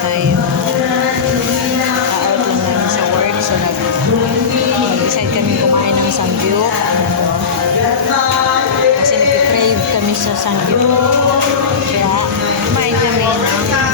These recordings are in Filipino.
tayo. Ka-out lang namin sa work. So, nag-decide kami kumain ng samgyup. Kasi nag-crave kami sa samgyup. Kaya, kumain kami ng pa.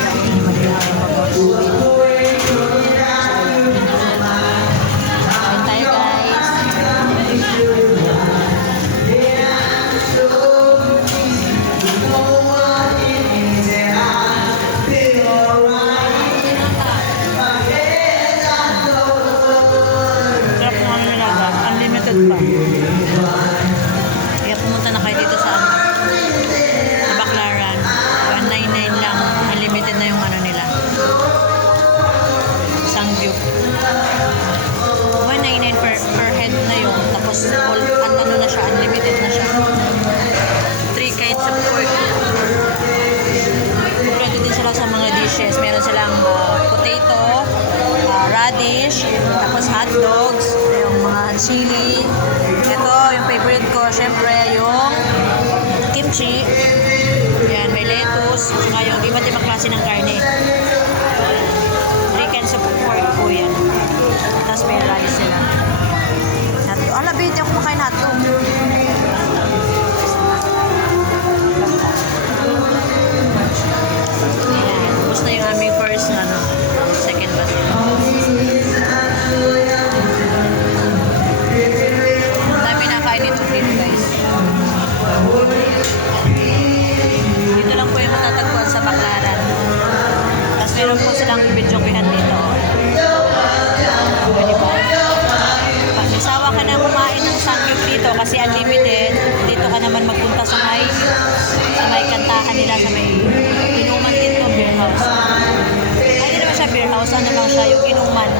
Kaya pumunta na kayo dito sa Baclaran. 199 lang. Unlimited na yung ano nila. Samgyup. 199 per head na yun. Tapos all, ano na siya, unlimited na siya. 3 kinds of pork. Pwede din sila sa mga dishes. Meron silang potato, radish, tapos hot dogs, yung mga chili. Ito, yung favorite ko, syempre, yung kimchi. Yan, may lettuce, saka yung iba't ibang klase ng karne. 3 kinds of pork po yan. Tapos may rice sila. Alabit, ako makain hotdog. Yan, tapos na yung aming first, second batch. Dito lang po yung matatagpuan sa Baclaran. Tapos meron po silang video-kuhan dito. Diba? Pag nasawa ka na kumain ng samgyup dito kasi unlimited, dito ka naman magpunta sa may kantahan nila, sa may inuman dito, beer house. Ay, hindi naman siya beer house, ano lang siya, yung inuman.